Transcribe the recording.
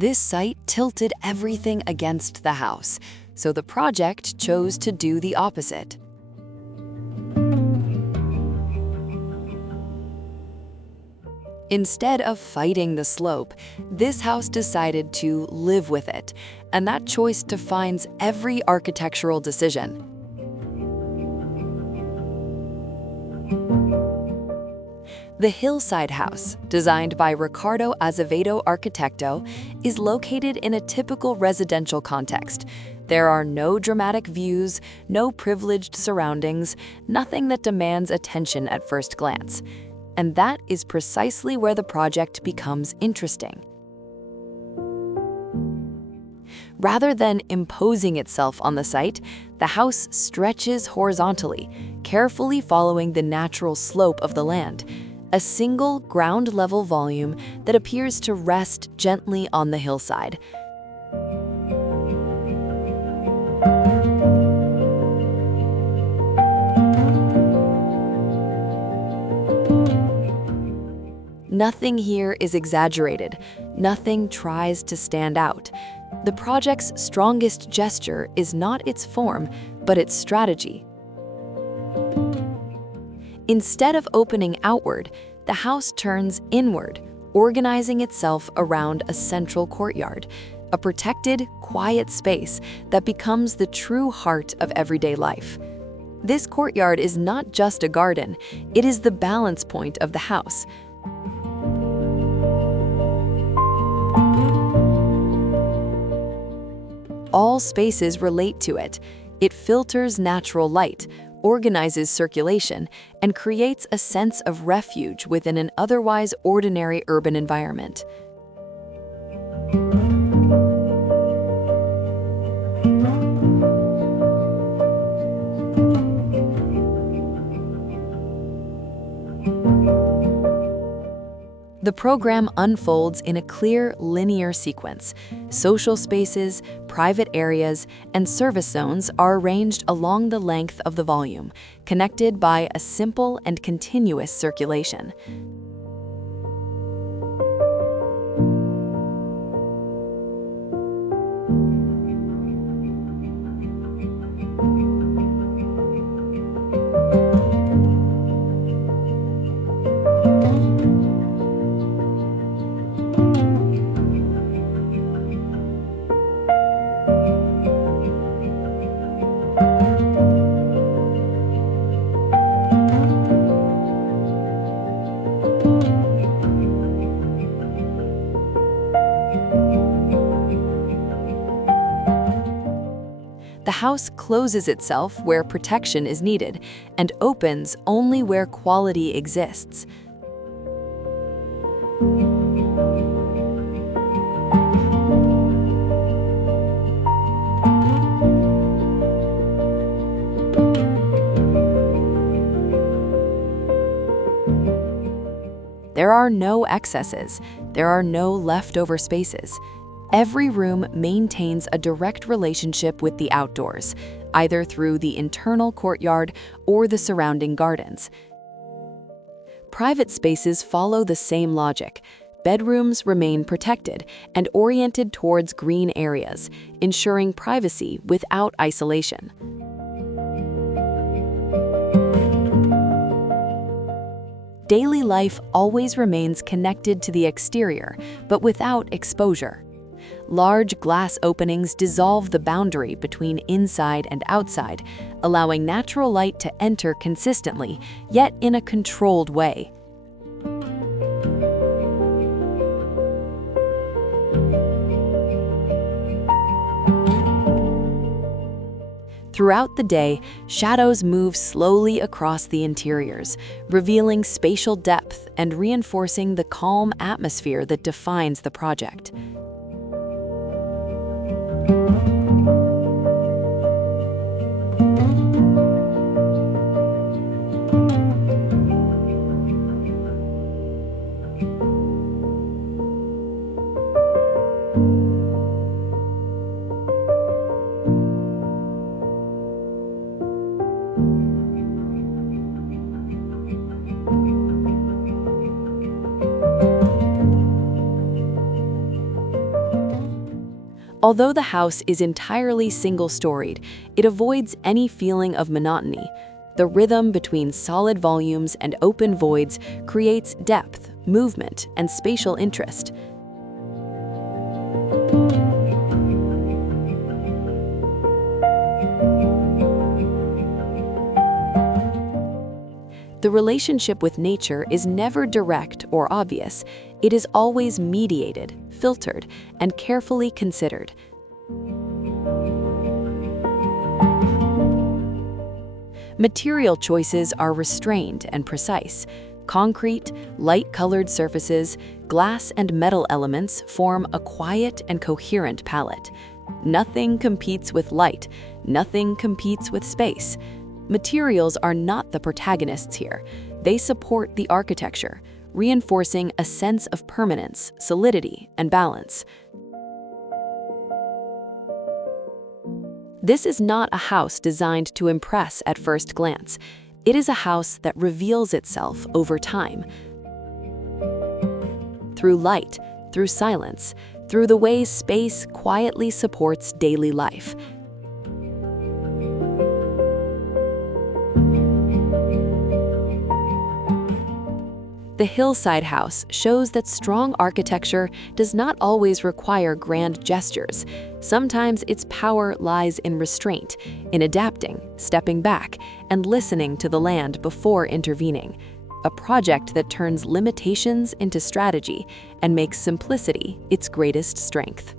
This site tilted everything against the house, so the project chose to do the opposite. Instead of fighting the slope, this house decided to live with it, and that choice defines every architectural decision. The Hillside House, designed by Ricardo Azevedo Arquitecto, is located in a typical residential context. There are no dramatic views, no privileged surroundings, nothing that demands attention at first glance. And that is precisely where the project becomes interesting. Rather than imposing itself on the site, the house stretches horizontally, carefully following the natural slope of the land, a single ground-level volume that appears to rest gently on the hillside. Nothing here is exaggerated. Nothing tries to stand out. The project's strongest gesture is not its form, but its strategy. Instead of opening outward, the house turns inward, organizing itself around a central courtyard, a protected, quiet space that becomes the true heart of everyday life. This courtyard is not just a garden, it is the balance point of the house. All spaces relate to it. It filters natural light, organizes circulation, and creates a sense of refuge within an otherwise ordinary urban environment. The program unfolds in a clear, linear sequence. Social spaces, private areas, and service zones are arranged along the length of the volume, connected by a simple and continuous circulation. The house closes itself where protection is needed and opens only where quality exists. There are no excesses. There are no leftover spaces. Every room maintains a direct relationship with the outdoors, either through the internal courtyard or the surrounding gardens. Private spaces follow the same logic. Bedrooms remain protected and oriented towards green areas, ensuring privacy without isolation. Daily life always remains connected to the exterior, but without exposure. Large glass openings dissolve the boundary between inside and outside, allowing natural light to enter consistently, yet in a controlled way. Throughout the day, shadows move slowly across the interiors, revealing spatial depth and reinforcing the calm atmosphere that defines the project. Although the house is entirely single-storied, it avoids any feeling of monotony. The rhythm between solid volumes and open voids creates depth, movement, and spatial interest. The relationship with nature is never direct or obvious. It is always mediated, filtered, and carefully considered. Material choices are restrained and precise. Concrete, light-colored surfaces, glass and metal elements form a quiet and coherent palette. Nothing competes with light, nothing competes with space. Materials are not the protagonists here. They support the architecture, reinforcing a sense of permanence, solidity, and balance. This is not a house designed to impress at first glance. It is a house that reveals itself over time. Through light, through silence, through the way space quietly supports daily life. The Hillside House shows that strong architecture does not always require grand gestures. Sometimes its power lies in restraint, in adapting, stepping back, and listening to the land before intervening. A project that turns limitations into strategy and makes simplicity its greatest strength.